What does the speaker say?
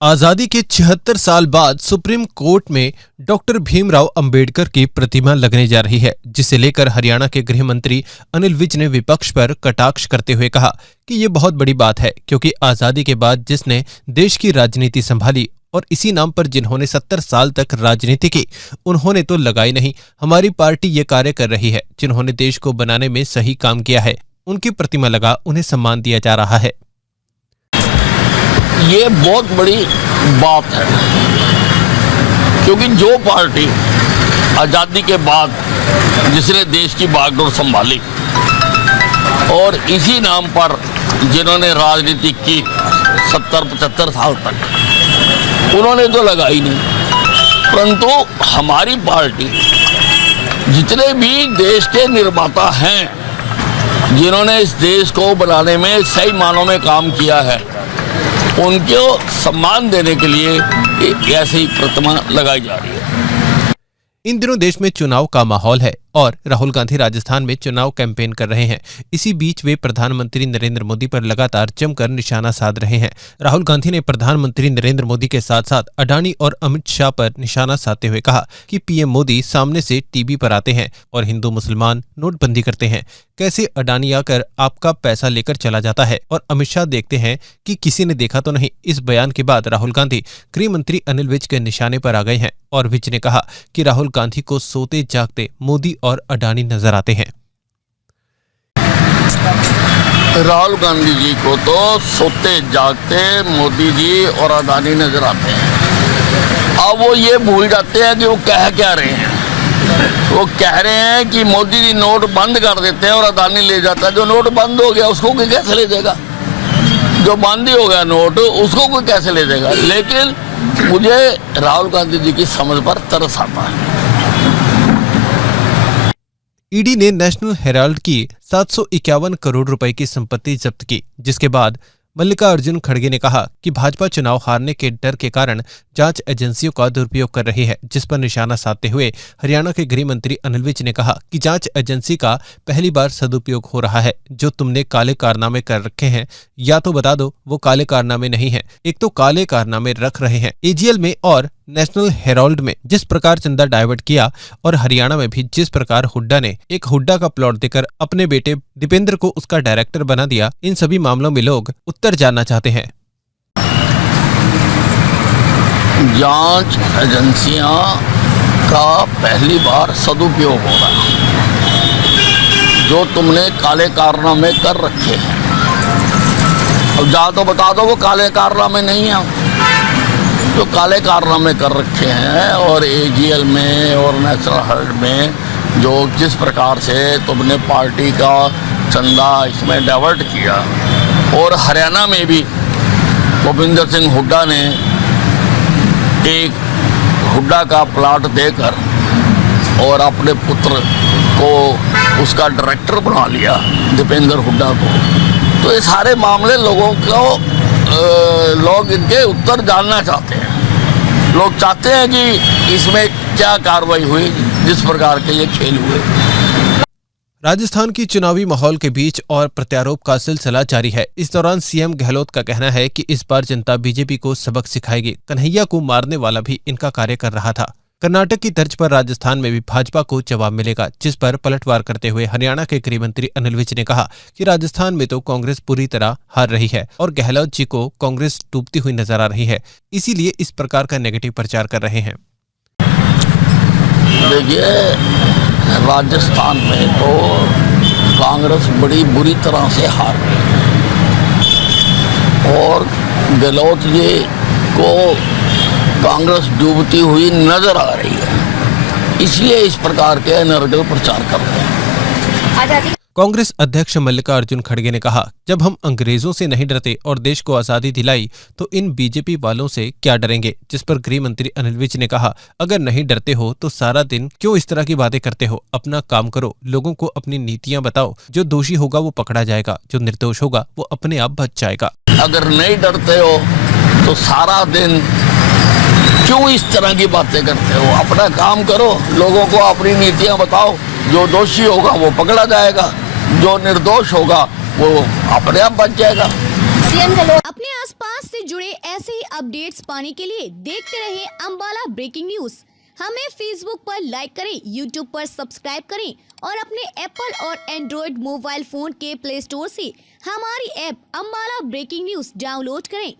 आजादी के 76 साल बाद सुप्रीम कोर्ट में डॉक्टर भीमराव अंबेडकर की प्रतिमा लगने जा रही है, जिसे लेकर हरियाणा के गृह मंत्री अनिल विज ने विपक्ष पर कटाक्ष करते हुए कहा कि ये बहुत बड़ी बात है, क्योंकि आजादी के बाद जिसने देश की राजनीति संभाली और इसी नाम पर जिन्होंने 70 साल तक राजनीति की, उन्होंने तो लगाई नहीं। हमारी पार्टी ये कार्य कर रही है। जिन्होंने देश को बनाने में सही काम किया है, उनकी प्रतिमा लगा उन्हें सम्मान दिया जा रहा है। ये बहुत बड़ी बात है, क्योंकि जो पार्टी आज़ादी के बाद जिसने देश की बागडोर संभाली और इसी नाम पर जिन्होंने राजनीति की 70-75 साल तक, उन्होंने तो लगाई नहीं। परंतु हमारी पार्टी जितने भी देश के निर्माता हैं, जिन्होंने इस देश को बनाने में सही मानों में काम किया है, उनको सम्मान देने के लिए ऐसी प्रतिमा लगाई जा रही है। इन दिनों देश में चुनाव का माहौल है और राहुल गांधी राजस्थान में चुनाव कैंपेन कर रहे हैं। इसी बीच वे प्रधानमंत्री नरेंद्र मोदी पर लगातार जमकर निशाना साध रहे हैं। राहुल गांधी ने प्रधानमंत्री नरेंद्र मोदी के साथ साथ अडानी और अमित शाह पर निशाना साधते हुए कहा कि पीएम मोदी सामने से टीवी पर आते हैं और हिंदू मुसलमान नोटबंदी करते हैं। कैसे अडानी आकर आपका पैसा लेकर चला जाता है और अमित शाह देखते हैं कि किसी ने देखा तो नहीं। इस बयान के बाद राहुल गांधी गृह मंत्री अनिल विज के निशाने पर आ गए हैं और विज ने कहा कि राहुल गांधी को सोते जागते मोदी और अडानी नजर आते हैं। राहुल गांधी जी को तो सोते जागते मोदी जी और अडानी नजर आते हैं। अब वो ये भूल जाते हैं कि वो कह क्या रहे हैं। वो कह रहे हैं कि मोदी जी नोट बंद कर देते हैं और अडानी ले जाता है। जो नोट बंद हो गया उसको कोई कैसे ले देगा? जो बंद ही हो गया नोट, उसको कोई कैसे ले देगा? लेकिन मुझे राहुल गांधी जी की समझ पर तरस आता है। ईडी ने नेशनल हेराल्ड की 751 करोड़ रुपए की संपत्ति जब्त की, जिसके बाद मल्लिकार्जुन खड़गे ने कहा कि भाजपा चुनाव हारने के डर के कारण जांच एजेंसियों का दुरुपयोग कर रही है, जिस पर निशाना साधते हुए हरियाणा के गृह मंत्री अनिल विज ने कहा कि जांच एजेंसी का पहली बार सदुपयोग हो रहा है। जो तुमने काले कारनामे कर रखे हैं, या तो बता दो वो काले कारनामे नहीं है। एक तो काले कारनामे रख रहे हैं एजीएल में और नेशनल हेराल्ड में जिस प्रकार चंदा डाइवर्ट किया, और हरियाणा में भी जिस प्रकार हुड्डा ने एक हुड्डा का प्लॉट देकर अपने बेटे दीपेंद्र को उसका डायरेक्टर बना दिया। इन सभी मामलों में लोग उत्तर जानना चाहते हैं। जांच एजेंसियां का पहली बार सदुपयोग हो रहा है। जो तुमने काले कारनामे कर रखे हैं, अब जा तो बता दो वो काले कारनामे नहीं हैं। जो काले कारनामे कर रखे हैं और एजीएल में और नेशनल हेराल्ड में जो जिस प्रकार से तुमने पार्टी का चंदा इसमें डाइवर्ट किया, और हरियाणा में भी भूपिंदर सिंह हुड्डा ने एक हुड्डा का प्लाट देकर और अपने पुत्र को उसका डायरेक्टर बना लिया, दीपेंद्र हुड्डा को। तो ये सारे मामले लोगों को लोग इनके उत्तर जानना चाहते हैं। लोग चाहते हैं कि इसमें क्या कार्रवाई हुई जिस प्रकार के ये खेल हुए। राजस्थान की चुनावी माहौल के बीच और प्रत्यारोप का सिलसिला जारी है। इस दौरान सीएम गहलोत का कहना है कि इस बार जनता बीजेपी को सबक सिखाएगी। कन्हैया को मारने वाला भी इनका कार्य कर रहा था। कर्नाटक की तर्ज पर राजस्थान में भी भाजपा को जवाब मिलेगा, जिस पर पलटवार करते हुए हरियाणा के गृह मंत्री अनिल विज ने कहा कि राजस्थान में तो कांग्रेस पूरी तरह हार रही है और गहलोत जी को कांग्रेस डूबती हुई नजर आ रही है, इसीलिए इस प्रकार का नेगेटिव प्रचार कर रहे हैं। देखिए, राजस्थान में तो कांग्रेस बड़ी बुरी तरह से हार रही है और गहलोत जी को कांग्रेस डूबती हुई नजर आ रही है, इसलिए इस प्रकार के अनर्गल प्रचार कर रहे हैं। कांग्रेस अध्यक्ष मल्लिकार्जुन खड़गे ने कहा, जब हम अंग्रेजों से नहीं डरते और देश को आजादी दिलाई तो इन बीजेपी वालों से क्या डरेंगे? जिस पर गृह मंत्री अनिल विज ने कहा, अगर नहीं डरते हो तो सारा दिन क्यों इस तरह की बातें करते हो? अपना काम करो, लोगों को अपनी नीतियां बताओ। जो दोषी होगा वो पकड़ा जाएगा, जो निर्दोष होगा वो अपने आप बच जाएगा। अगर नहीं डरते हो तो सारा दिन क्यों इस तरह की बातें करते हो? अपना काम करो, लोगों को अपनी नीतियां बताओ। जो दोषी होगा वो पकड़ा जाएगा, जो निर्दोष होगा वो अपने आप बच जाएगा। अपने आसपास से जुड़े ऐसे ही अपडेट्स पाने के लिए देखते रहे अंबाला ब्रेकिंग न्यूज। हमें फेसबुक पर लाइक करें, यूट्यूब पर सब्सक्राइब करें और अपने एप्पल और एंड्रॉइड मोबाइल फोन के प्ले स्टोर से हमारी app Ambala breaking news download करें।